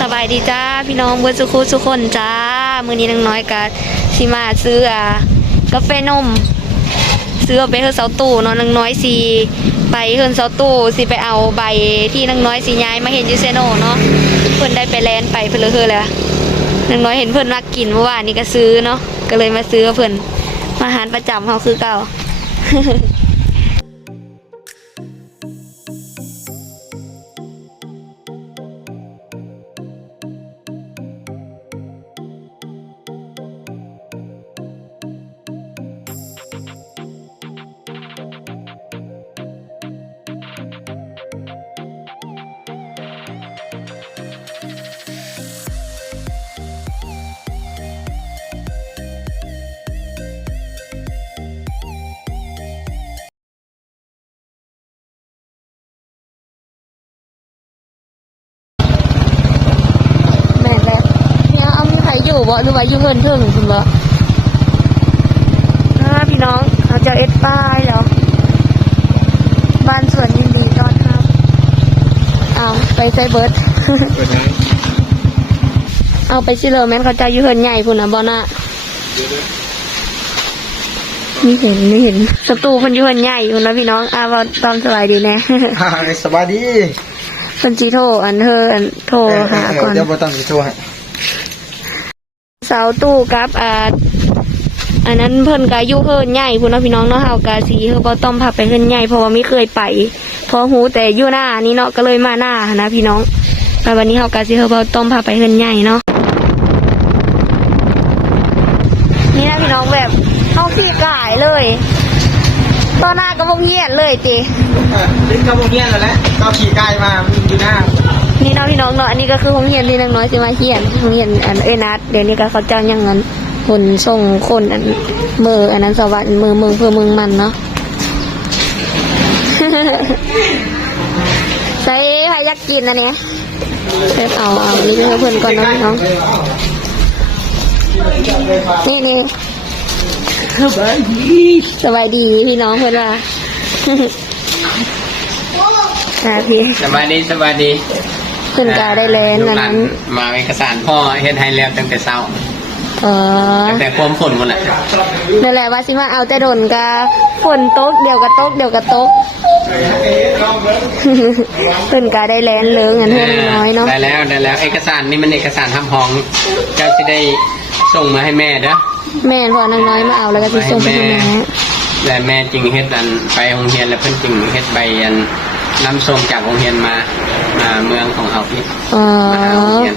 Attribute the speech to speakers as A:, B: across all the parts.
A: สบายดีจ้าพี่น้องเบิร์สุขุทุกคนจ้า มือนี้นางน้อยกับสิมาซื้อกาแฟนมซื้อไปเฮือนเสาตู้เนาะนางน้อยสีไปเฮือนเสาตู้สิไปเอาใบที่นางน้อยสีย้ายมาเห็นยูเซโนเนาะเพิ่อนได้ไปแลนไปเพิ่นเลยเฮือเลยนางน้อยเห็นเพิ่อนมากินเมื่อวานนี้ก็ซื้อเนาะก็เลยมาซื้อเพิ่อนมาหารประจำเขาคือเก่า บ่หรือว่าอยู่เพิ่นเพิ่งคุณบ่อ่าพี่น้องเขาจะเอ็ดป้ายแล้วบ้านสวนยินดีต้อนรับเอาไปไซเบิร์ดเอาไปซิเลอร์แมนเขาเจะอยู่เพิ่นใหญ่พุ่นนะบ่น่ะนี่เห็นนี่เห็นสตูเพิ่นอยู่เพิ่นใหญ่พุ่นนะพี่น้องอ่าว่าตอนสบายดีแน่
B: อ่าสบายดี
A: เพิ่นจีโทรอันเธออันโทรหาก่อน
B: เดี๋ยวบ่ต้องสิโทรให้
A: เสาตู้กับอ่าอันนั้นเพิ่นก็อยู่เพิ่นใหญ่พุ่นเนาะพี่น้องเนาะเฮาก็สิเฮาบ่ต้องพาไปเพิ่นใหญ่เพราะว่าไม่เคยไปเพอฮู้แต่อยู่หน้านี่เนาะก็เลยมาหน้านะพี่น้องแต่วันนี้เฮาก็สิเฮาบ่ต้องพาไปเพิ่นใหญ่เนาะนี่นะพี่น้องแบบเฮาขี้กายเลยตอนหน้าก็บ่เฮียนเลยติ
B: อะลิ้นกับโรงเรียนแล้วแหละเราขี่ไกลมาอยู่หน้า
A: นี่เนาะพี่น้ องเนาะอันนี้ก็คือโรงเรียนที่นางน้อยสิมาเฮียนโรงเรียนอันเอ้นัดเดี๋ยวนี้ก็เขาจ้ายังเงินคนส่งคนอันมืออันนั้นสวัสดิ์มือมืองเพื่อมืองมันเนาะใส่ใครอยากกินอันเนี้ยเซฟเอาเอานี่เพื่อเพื่อนก่อนนาะน้องนี่นี่สบายดีสบายดีพี่น้องเพื่อนว่าอ่าพี่
C: สบายดีสบายดี
A: เพื่อนก็ได้แลน
C: ลู
A: อั
C: ก
A: น
C: หลา
A: นั้นน
C: มาเอกสารพ่อเฮ็ดให้แล้วตั้งแต่เช้า
A: เออ
C: ตั้งแต่ความฝนหมดแหละ
A: นั่นแหละว่าสิมาเอาแต่โดนกาฝนตกเดี๋ยวก็ตกเดี๋ยวก็ตกเพิ่นก็ได้แลนเลิงอันเท่าน้อยเนาะ
C: ได้แล้วได้แล้ว เอกสารนี่มันเอกสารทำห้องเจ้าจะได้ส่งมาให้แม่เด้อ
A: แม่นพอนางน้อยมาเอาแล้วก็สิส่งไปให้แม่
C: และแม่จริงเฮ็ดอันไปโรงเรียนแล้วเพิ่นจริงเฮ็ดใบอัน นำส่งจากโรงเรียนมามาเมืองของเขาพี่
A: อ๋อ
C: มาหาโรงเรียน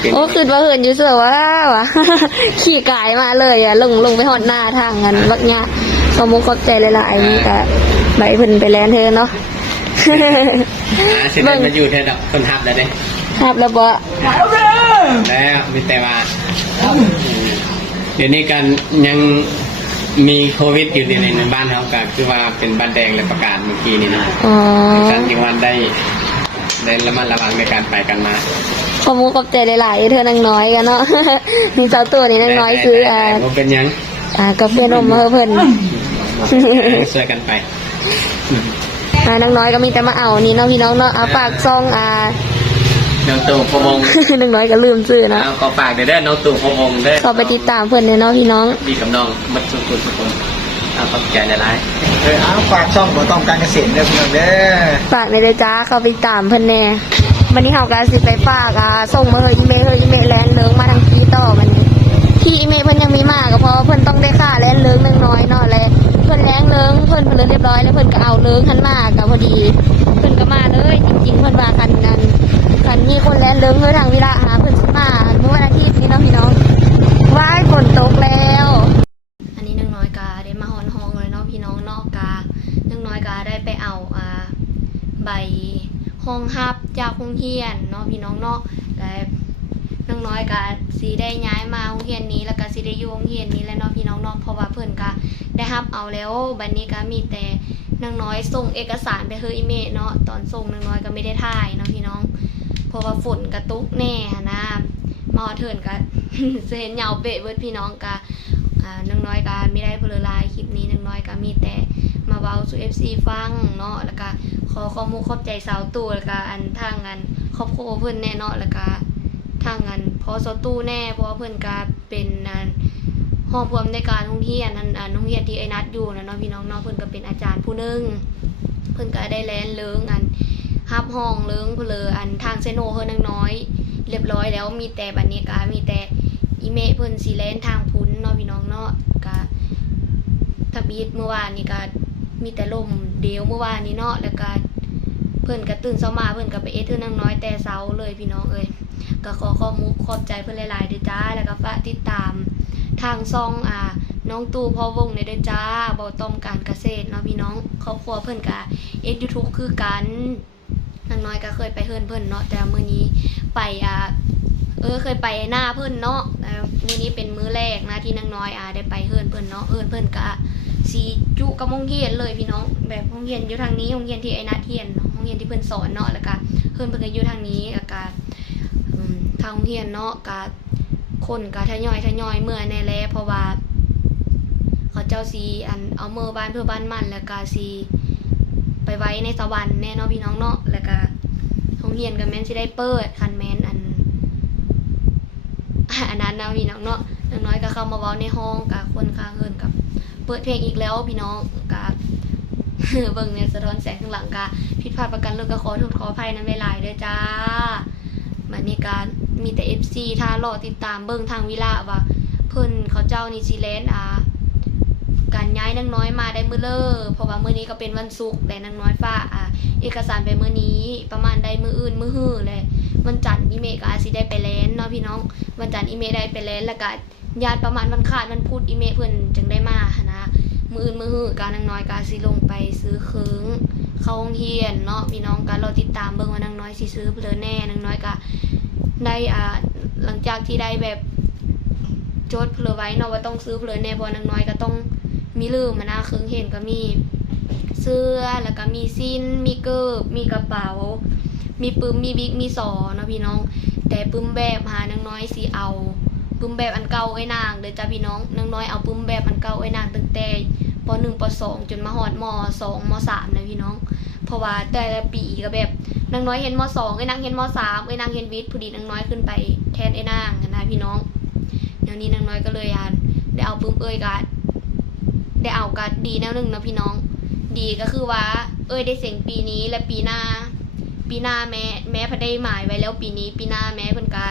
C: เป็น
A: โอ้คือว่าเหินอยู่เสือว่าวะ ขี่กายมาเลยอะลงลงไปหอดหน้าทางกันบักเนี้ยขอมุกขอบใจหลายๆนี่ก็ใบเพิ่นไปแลนเธอเนาะ
C: อ่าสิได้มาอยู่เธอดอกคนทับแล้วเด้
A: ครับแล้วบ่
C: แล้วมีแต่ว่าเดี๋ยวนี้กันยัง มีโควิดอยู่ในในบ้านเขาก็คือว่าเป็นบ้านแดงเลยประกาศเมื่อกี้นี่นะ
A: อ๋อ
C: การจังหวัดได้ได้ระมัดระวังในการไปกันมา
A: ขอมุกขอบใจหลายๆเธอนางน้อยกันเนาะมีเจ้าตัวนี้นางน้อยคืออ่า
C: แต่ว่าเป็นหยัง
A: อ่ากาแฟนมมาให้เพิ่น
C: ช่วยกันไป
A: อ่านางน้อยก็มีแต่มาเอานี่เนาะพี่น้องเนาะเอาปากซองอ่า
C: น้องตู่พะวง
A: นางน้อยก็ลืมซื้อเนาะ
C: เอาขอฝากเด้อเด้อน้องตู่พะวงเด้อ
A: ก็ไปติดตามเพิ่นเนี่ยเนาะพี่น้อง
C: ดีกับน้องมัดสุขุสุขุนเอาขอบใจหลาย
B: เออเอาฝากช่องบ่ต้องการเกษตรเด้อพี่น้องเด้อ
A: ฝากในเด้อจ้าเข้าไปตามเพิ่นแน่วันนี้เฮาก็สิไปฝากอ่าส่งมาเฮยอีเมลเฮยอีเมลแลนเลิงมาทาง ห้องฮับจากโรงเรียนเนาะพี่น้องเนาะและน้องน้อยก็สีได้ย้ายมาโรงเรียนนี้แล้วก็สีได้อยู่โรงเรียนนี้แล้วเนาะพี่น้องเนาะเพราะว่าเพิ่นก็ได้รับเอาแล้วบัดนี้ก็มีแต่นางน้อยส่งเอกสารไปเฮออีเมลเนาะตอนส่งนางน้อยก็ไม่ได้ถ่ายเนาะพี่น้องเพราะว่าฝนกระตุกแน่นะมาเถินก็จะเห็นเหงาเบะเบิดพี่น้องก็อ่านางน้อยก็ไม่ได้เพลลายคลิปนี้นางน้อยก็มีแต่มาเว้าสู่ FC ฟังเนาะแล้วก็ ขอขอมุขอบใจสาวตู่แล้วก็อันทางอันครอบครัวเพิ่อนแน่เนาะแล้วก็ทางอันพอสตู่แน่เพราะเพิ่อนก็เป็นอันห้องผู้อำนการโรงเรียนอันอันโรงเรียนที่ไอ้นัดอยู่นะเนาะพี่น้องเนาะเพิ่อนก็เป็นอาจารย์ผู้นึงเพิ่อนก็ได้แลนเลิงอันฮับห้องเลิงเพลออันทางเซโนเฮอนังน้อย เรียบร้อยแล้วมีแต่บัดนี้ก็มีแต่อีเมเพิ่อนสิแลนทางพุ้นเนาะพี่น้องเนาะก็ทับอีทเมื่อวานนี้ก็ มีแต่ลมเดียวเมื่อวานนี้เนาะแล้วก็เพิ่อนก็ตื่นเช้ามาเพิ่อนก็ไปเอดเทื่อนังน้อยแต่เช้าเลยพี่น้องเอ้ยก็ขอขอมุกขอบใจเพิ่อนหลายๆเด้อจ้า แล้วก็ฝากติดตามทางซองอ่าน้องตู่พ่อวงในเด้อจ้าบ่ต้มการเกษตรเนาะพี่น้องครอบครัวเพิ่อนก็เอด YouTube คือกันนางน้อยก็เคยไปเฮิรนเพิ่อนเนาะแต่มื้อนี้ไปอ่าเออเคยไปหน้าเพื่อนเนาะแต่มื้อนี้เป็นมื้อแรกนะที่นางน้อยอ่าได้ไปเฮิรนเพื่อนเนาะเฮิรนเพื่อนกะ สีจุกับโรงเรียนเลยพี่น้อง แบบโรงเรียนอยู่ทางนี้โรงเรียนที่ไอ้นัดเทียนเนาะโรงเรียนที่เพื่อนสอนเนาะแล้วก็เฮิรนเพื่อนก็อยู่ทางนี้แล้วก็ทางโรงเรียนเนาะกะคนกะทยอยทยอยเมื่อแน่แล้วเพราะว่าเขาเจ้าสีอันเอาเมื่อบ้านเพื่อบ้านมันแล้วก็สีไปไว้ในสวรรค์แน่นาะพี่น้องเนาะแล้วก็โรงเรียนกับแม่นสิได้เปิดคันแม่นอันอันนั้นนะพี่น้องเนาะน้อยก็เข้ามาเว้าในห้องกับคนค้างเฮินกับ เปิดเพลงอีกแล้วพี่น้องกับเบิ่งในสะท้อนแสงข้างหลังกะผิดพลาดประกันเรื่องก็ขอโทษขออภัยน้ำเวลายด้วยจ้ามันมีการมีแต่ FC ถ้ารอติดตามเบิ่งทางวิลาว่า เพิ่นเขาเจ้านิวซีแลนด์อ่าการย้ายนางน้อยมาได้มือเลอเพราะว่ามือนี้ก็เป็นวันศุกร์แต่นางน้อยฟ้าอ่าเอกสารไปมือนี้ ประมาณได้มืออื่นมือฮื้อเลยวันจันทร์อีเมก็อาจสิได้ไปแลนด์เนาะพี่น้องวันจันทร์อีเมได้ไปแลนด์แล้วก็ญาติประมาณวันขาดวันพุธอีเมเพิ่นจึงได้มาหนนะ มืออื่นมือฮื้อการนางน้อยก็สิลงไปซื้อเครื่องเข้าโรงเรียนเนาะพี่น้องก็รอติดตามเบิ่งว่านางน้อยสิซื้อเพลอแน่นางน้อยก็ได้อ่าหลังจากที่ได้แบบโจทย์เพลอไว้เนาะว่าต้องซื้อเพลอแน่พราะนางน้อยก็ต้องมีลืมมานะเครื่องเห็นก็มีเสื้อแล้วก็มีสิ้น มีเกิบมีกระเป๋า มีปึ้มมีบิ๊กมีสอเนาะพี่น้อง แต่ปึ้มแบบหานางน้อยสีเอาปึ้มแบบอันเก่าไอ้นางเด้อจ้าพี่น้องนางน้อยเอาปึ้มแบบอันเก่าไอ้นางตั้ง แต่ปหนึ่งปสองจนมาฮอดมสองมสามนะพี่น้อง เพราะว่าแต่ละปีก็แบบนางน้อยเห็นมสองไอ้นางเห็นมสามไอ้นางเห็นวิทย์พอดีนางน้อยขึ้นไปแทนไอ้นางนะพี่น้องเดี๋ยวนี้นางน้อยก็เลยอ่านได้เอาปึ้มเอ้ยกัดได้เอากัดดีแนวหนึ่งนะพี่น้อง ดีก็คือว่า เอ้ยได้เสียงปีนี้และปีหน้า ปีหน้าแม่แม่พนได้หมายไว้แล้วปีนี้ ปีหน้าแม่เพิ่นก็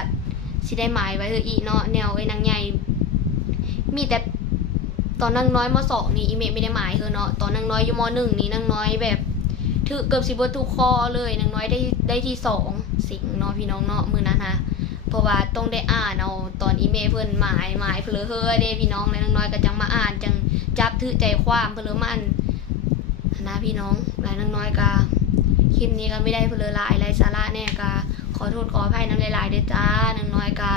A: สิได้หมายไว้เอออีเนาะแนวไอ้นางใหญ่มีแต่ ตอนนางน้อยมสองนี่อีเมไม่ได้หมายเออเนาะตอนนางน้อยอยู่มหนึ่งนี่นางน้อยแบบถือเกือบสิเบิดทุกข้อเลยนางน้อยได้ได้ที่สองสิงเนาะพี่น้องเนาะมือนั้นนะเพราะว่าต้องได้อ่านเอาตอนอีเมเพิ่อนหมายหมายเพลอเฮ้อเด้พี่น้องแล้วนางน้อยก็จังมาอ่านจังจับถือใจความเพลอมันนะพี่น้องหลายนางน้อยกาคลิปนี้ก็ไม่ได้เพลอหลายไรสาระแน่กาขอโทษขออภัยน้ำหลายๆเด้อจ้านางน้อยกา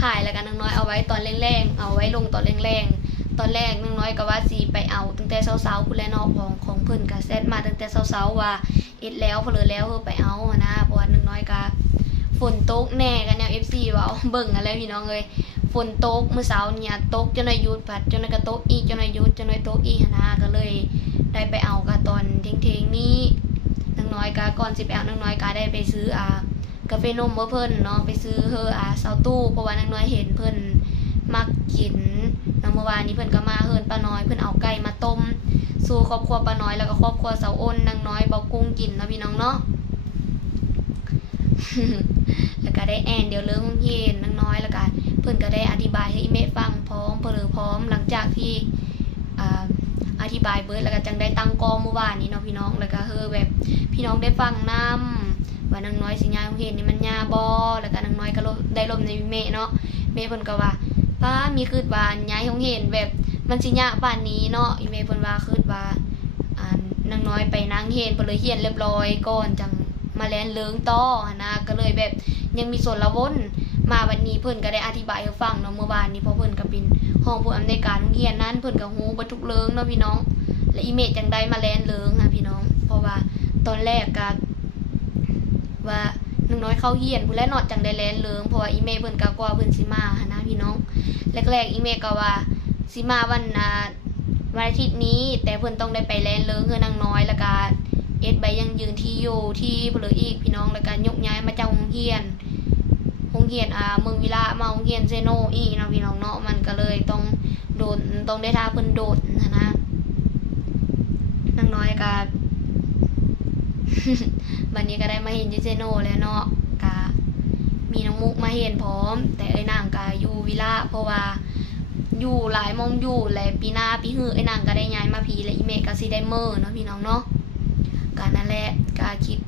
A: ถ่ายแล้วกันนางน้อยเอาไว้ตอนแรงๆเอาไว้ลงตอนแรงๆตอนแรกนางน้อยก็ว่าสีไปเอาตั้งแต่เช้าๆคุณแลนอกของของเพิ่อนกะเซตมาตั้งแต่เช้าๆว่าเอ็ดแล้วเพลอแล้วเออไปเอานะเพราะว่านางน้อยกาฝนตกแน่กันแนว FC ว่าเอาเบิ่งอะไรพี่น้องเอ้ยฝนตกเมื่อเช้าเนี่ยตกจนอายุดผัดจนก็ตกอีกจนอายุดจนอายุตอีกหั้นนะก็เลย ได้ไปเอากะตอนเทงๆนี้นางน้อยกะก่อนสิไปเอานางน้อยกะได้ไปซื้ออ่า กาแฟนมเมื่อเพิ่นเนาะไปซื้อเฮออาเซาตู้เพราะว่านางน้อยเห็นเพิ่นมักกินเนาะเมื่อวานนี้เพิ่นก็มาเฮินป้าน้อยเพิ่นเอาไก่มาต้ม สู่ครอบครัวป้าน้อยแล้วก็ครอบครัวเสาอ้นนางน้อยบอกกุ้งกินนะพี่น้องเนาะแล้วก็ได้แอนเดี๋ยวเรื่องเย็นนางน้อยแล้วก็เพิ่นก็ได้อธิบายให้อีเมฟังพร้อมเพลือพร้อมหลังจากที่ออธิบายเบิร์ดแล้วก็จังได้ตั้งกองเมื่อวานนี้เนาะพี่น้องแล้วก็เฮอแบบพี่น้องได้ฟังนํ ว่านางน้อยสิยาเห็นนี่มันยาบ่แล้วก็นางน้อยก็ได้ลมในเมเนาะเมเพิ่นก็ว่าป้ามีคืดว่าย้ายของเห็นแบบมันสิยากป่านนี้เนาะอีเมเพิ่นว่าคืดว่าอ่านางน้อยไปนางเห็นเพิ่นเลยเฮียนเรียบร้อยก่อนจังมาแลนเลิงต่อนะก็เลยแบบยังมีส่วนละวนมาวันนี้เพิ่นก็ได้อธิบายให้ฟังเนาะเมื่อวานนี้เพราะเพิ่นก็เป็นห้องผู้อำนวยการโรงเรียนนั้นเพิ่นก็ฮู้เบ่ทุกเลิงเนาะพี่น้อง และอีเมจจังได้มาแลนเลิงนะพี่น้อง เพราะว่าตอนแรกก็ ว่าน้องน้อยเข้าเฮียนผู้แลนอดจังได้แลนเลิงเพราะว่าอีเมเพิ่นก็กลัวเพิ่นสิมาหนะพี่น้องแรกๆอีเมก็ว่าสิมาวันอาวันอาทิตย์นี้ แต่เพิ่นต้องได้ไปแลนเลิงคือนางน้อยแล้วก็เอ็ดใบยังยืนที่อยู่ที่เพลืออีกพี่น้องแล้วก็ยกย้ายมาจากโรงเรียนโรงเรียนอ่าเมืองวิลามาโรงเรียนเซโนอีกนะพี่น้องเนาะมันก็เลยต้องโดนต้องได้ท่าเพิ่นโดดนะนะนางน้อยก็ วันนี้ก็ได้มาเห็นอยูเซโนแล้วเนาะกะมีน้องมุกมาเห็นพร้อม แต่ไอ้นางกะอยู่วิลาเพราะว่าอยู่หลายมองอยู่และปีหน้าปีหื้อไอ้นางก็ได้ย้ายมาพีและอีเมกก็สิได้เมอร์เนาะพี่น้องเนาะกานั่นแหละกาคลิป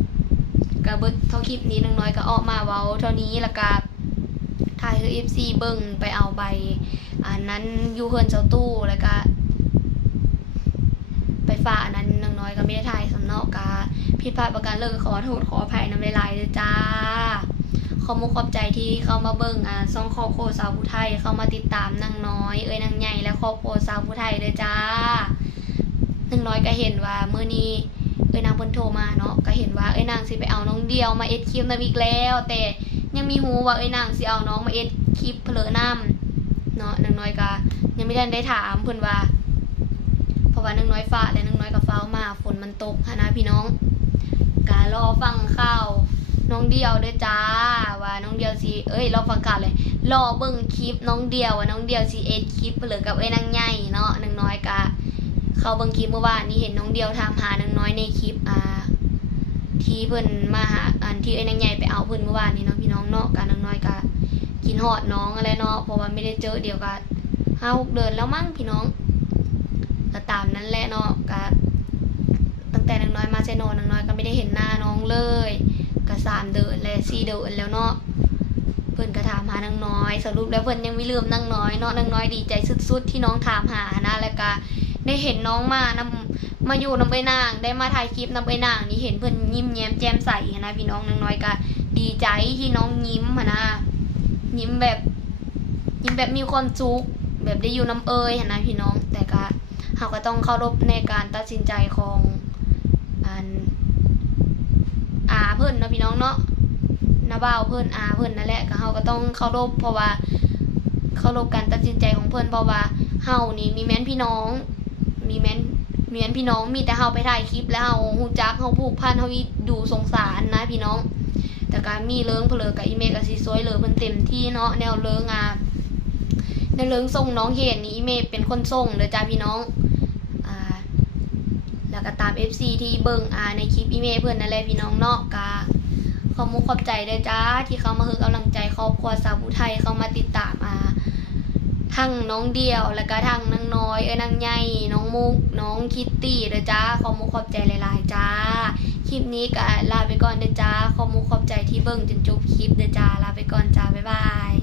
A: กาเบิดเท่าคลิปนี้น้องน้อยก็ออกมาเว้าเท่านี้แล้วก็ถ่ายคือ FC เบิ่งไปเอาใบอันนั้นอยู่เฮือนเจ้าตู้แล้วก็ ไปฝ่าอันนั้น อยก็ไม่ได้ถ่ายสำเนาะกาผิดพลาดประการเลิกขอโทษขออภัยน้ำลายเลยจ้าขอมุกขอบใจที่เข้ามาเบิ่งอ่าซ่องครอบครัวสาวผู้ไทยเข้ามาติดตามนางน้อย เอ้ยนางใหญ่และครอบครัวสาวผู้ไทยเลยจ้านางน้อยก็เห็นว่าเมื่อนี้เอ้ยนางเพิ่นโทรมาเนาะก็เห็นว่าเอ้ยนางสิไปเอาน้องเดียวมาเอ็ดคลิปนํอีกแล้ว แต่ยังมีฮูว่าเอ้ยนางสิเอาน้องมาเอ็ดคลิปเพลอนํเนาะนางน้อยก็ยังไม่ได้ได้ถามเพิ่นว่า ราะว่านางน้อยฟ้าและนางน้อยกับฟ้ามาฝนมันตกหะนะพี่น้องการอฟังข่าวน้องเดียวด้วยจ้าว่าน้องเดียวสิเอ้ยรอฟังข่าวเลยรอเบิ่งคลิปน้องเดียวว่าน้องเดียวสิเอ็ดคลิปเหลือกับไอ้นางใหญ่เนาะนางน้อยกะเขาเบิ่งคลิปเมื่อวานนี้เห็นน้องเดียวถามหานางน้อยในคลิปอ่าที่เพิ่นมาหาอันที่ไอ้นางใหญ่ไปเอาเพิ่นเมื่อวานนี้เนาะพี่น้องเนาะกานางน้อยกะกินฮอดน้องอะไรเนาะเพราะว่าไม่ได้เจอเดียวกันห้าหกเดือนแล้วมั้งพี่น้อง ก็ตามนั้นแหละเนาะกะตั้งแต่นางน้อยมาเซโนนางน้อยก็ไม่ได้เห็นหน้าน้องเลยก็สามเดือนและสี่เดือนแล้วเนาะเพิ่อนก็ถามหานางน้อย สรุปแล้วเพิ่อนยังไม่ลืมนางน้อยเนาะนางน้อยดีใจสุดๆ ที่น้องถามหานะแล้วก็ได้เห็นน้องมานำมาอยู่นำไปนาง ได้มาถ่ายคลิปนำไปนาง นี่เห็นเพิ่อนยิ้มแย้มแจ่มใสหั้นนะพี่น้องนางน้อยก็ดีใจที่น้องยิ้มหั้นนะยิ้มแบบยิ้มแบบมีความสุขแบบได้อยู่น้ำเอยนะพี่น้องแต่ก็ เราก็ต้องเคารพในการตัดสินใจของอันอาเพิ่นนะพี่น้องเนาะนาบ่าวเพิ่นอาเพิ่นนั่นแหละก็เฮาก็ต้องเคารพเพราะว่าเคารพการตัดสินใจของเพิ่นเพราะว่าเฮานี่มีแม่นพี่น้อง มีแม่นมีแม่นพี่น้องมีแต่เฮาไปถ่ายคลิปแล้วเฮาฮู้จักเฮาผูกพันเฮาดูสงสารนะพี่น้อง แต่การมีเลิงเพลอกับอีเมก็สิซวยเลยเพิ่นเต็มที่เนาะแนวเลิงอะแนวเลิงส่งน้องเห็นนี่อีเมเป็นคนส่งเด้อจ้าพี่น้อง แล้วก็ตาม FC ที่เบิ่งอาในคลิปอีเมลเพื่อนนั่นแหละพี่น้องเนาะกาขอมุกขอบใจด้วยจ้าที่เขามาคือกำลังใจครอบครัวสาวผู้ไทยเขามาติดตามอาทั้งน้องเดียวแล้วก็ทั้งนางน้อยเอ้ยนางใหญ่น้องมุกน้องคิตตี้เด้อจ้าขอมุกขอบใจหลายๆจ้าคลิปนี้ก็ลาไปก่อนเด้อจ้าขอมุกขอบใจที่เบิ่งจนจบคลิปเด้อจ้าลาไปก่อนจ้าบ๊ายบาย